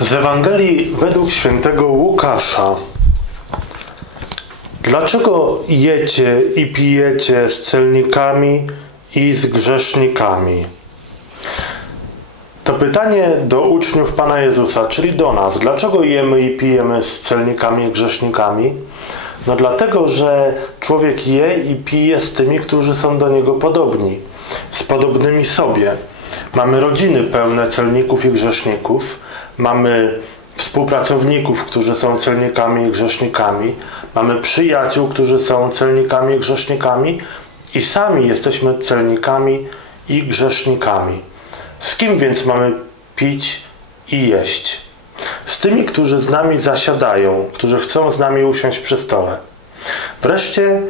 Z Ewangelii według świętego Łukasza. Dlaczego jecie i pijecie z celnikami i z grzesznikami? To pytanie do uczniów Pana Jezusa, czyli do nas. Dlaczego jemy i pijemy z celnikami i grzesznikami? No dlatego, że człowiek je i pije z tymi, którzy są do niego podobni, z podobnymi sobie. Mamy rodziny pełne celników i grzeszników, mamy współpracowników, którzy są celnikami i grzesznikami, mamy przyjaciół, którzy są celnikami i grzesznikami i sami jesteśmy celnikami i grzesznikami. Z kim więc mamy pić i jeść? Z tymi, którzy z nami zasiadają, którzy chcą z nami usiąść przy stole. Wreszcie,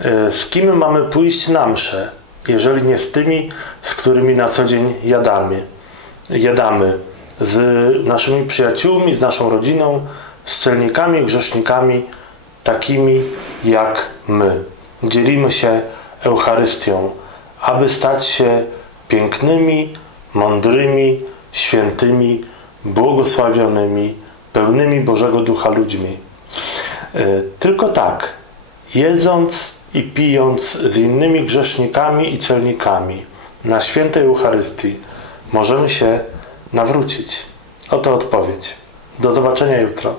e, z kim mamy pójść na mszę, jeżeli nie z tymi, z którymi na co dzień jadamy, jadamy z naszymi przyjaciółmi, z naszą rodziną, z celnikami, grzesznikami, takimi jak my. Dzielimy się Eucharystią, aby stać się pięknymi, mądrymi, świętymi, błogosławionymi, pełnymi Bożego Ducha ludźmi. E, tylko tak, jedząc i pijąc z innymi grzesznikami i celnikami na świętej Eucharystii, możemy się nawrócić. Oto odpowiedź. Do zobaczenia jutro.